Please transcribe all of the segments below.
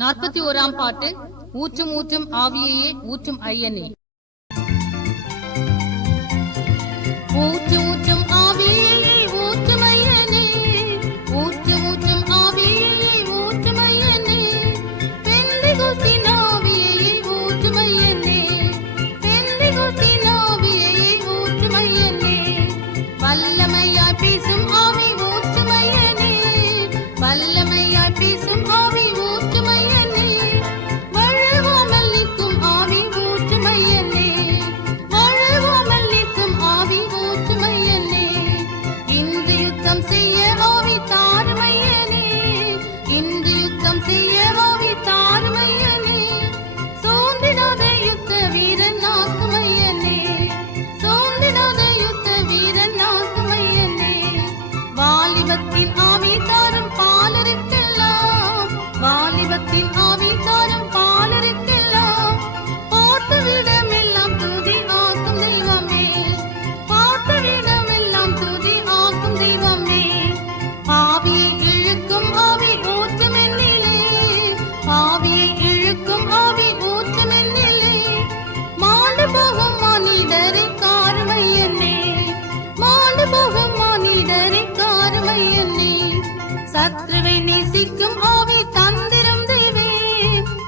41ஆம் பாட்டு. ஊற்றும் ஊற்றும் ஆவியையே ஊற்றும் ஐயனே. ஊற்றும் ஊற்றும் ஆவியையே ஊற்றும் ஐயனே, ஊற்றும் ஊற்றும் ஆவியையே ஊற்றும் ஐயனே, பெந்தெகோஸ்தின் ஆவியையே ஊற்றும் ஐயனே, பெந்தெகோஸ்தின் ஆவியையே ஊற்றும் ஐயனே, வல்லமையாய் பேசும் ஆவி ஊற்றும் ஐயனே, வல்லமையாய் பேசும் ஆவி ஊற்றும் ஐயனே, வழுவாமல் நிற்கும் ஆவி ஊற்றும் ஐயனே, வழுவாமல் நிற்கும் ஆவி ஊற்றும் ஐயனே, இன்று யுத்தம் செய்ய ஆவி தாரும் ஐயனே, இன்று யுத்தம் செய்ய ஆவி தாரும் ஐயனே, சோர்ந்திடாத யுத்த வீரன் ஆக்கும் ஐயனே, சோர்ந்திடாத யுத்த வீரன் ஆக்கும் ஐயனே, வாலிபத்தின் ஆவி தாரும் பாலருக்கெல்லாம், வாலிபத்தின் ஆவி தாரும் பாலருக்கெல்லாம், பார்த்தவிடமெல்லாம் துதி ஆக்கும் தெய்வமே, பார்த்தவிடமெல்லாம் துதி ஆக்கும் தெய்வமே, ஆவியை இழுக்கும் ஆவி ஊற்றும் என்னிலே, ஆவியை இழுக்கும் ஆவி ஊற்றும் என்னிலே, மாண்டு போகும் மனிதரை காருமையனே, மாண்டு போகும் மனிதரை காருமையனே, சத்ருவை நேசிக்கும் ஆவி தந்திரம் தேவே,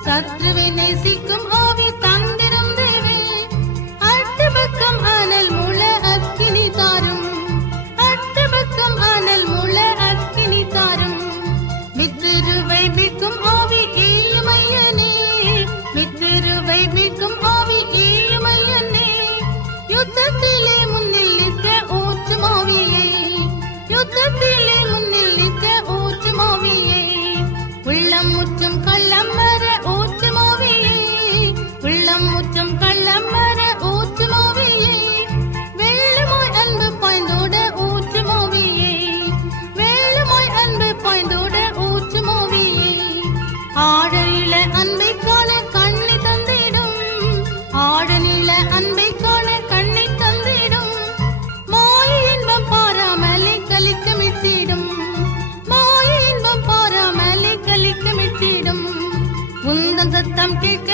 சத்ருவை நேசிக்கும் ஆவி தந்திரம் தேவே, அட்டுபக்கம் அனல் முள அக்கினி தாரும், அட்டுபக்கம் அனல் முள அக்கினி தாரும், மித்திருவை மீட்கும் ஆவி ஏழுமையனே, மித்திருவை மீட்கும் ஆவி ஏழுமையனே, யுத்தத்திலே முன்னில் நிற்க ஊற்றும் ஆவியே, யுத்தத்திலே முன்னில் நிற்க ஊற்றும் ஆவியே, உள்ளம் முற்றும் கள்ளம் மர ஊற்றும் ஆவியே, உள்ளம் முற்றும் கள்ளம் மர ஊற்றும் ஆவியே, வெள்ளமாய் அன்பு பாய்ந்தோட ஊற்றும் ஆவியே, வெள்ளமாய் அன்பு பாய்ந்தோட ஊற்றும் ஆவியே, ஆழநில அன்பை காண கண்ணை தந்திடும், ஆழநில அன்பை காண கண்ணை தந்திடும், மாய இன்பம் பாராமலே கலிக்க மிட்டிடும், மாய இன்பம் பாராமலே கலிக்க மிட்டிடும், உந்தன் சத்தம் கேட்க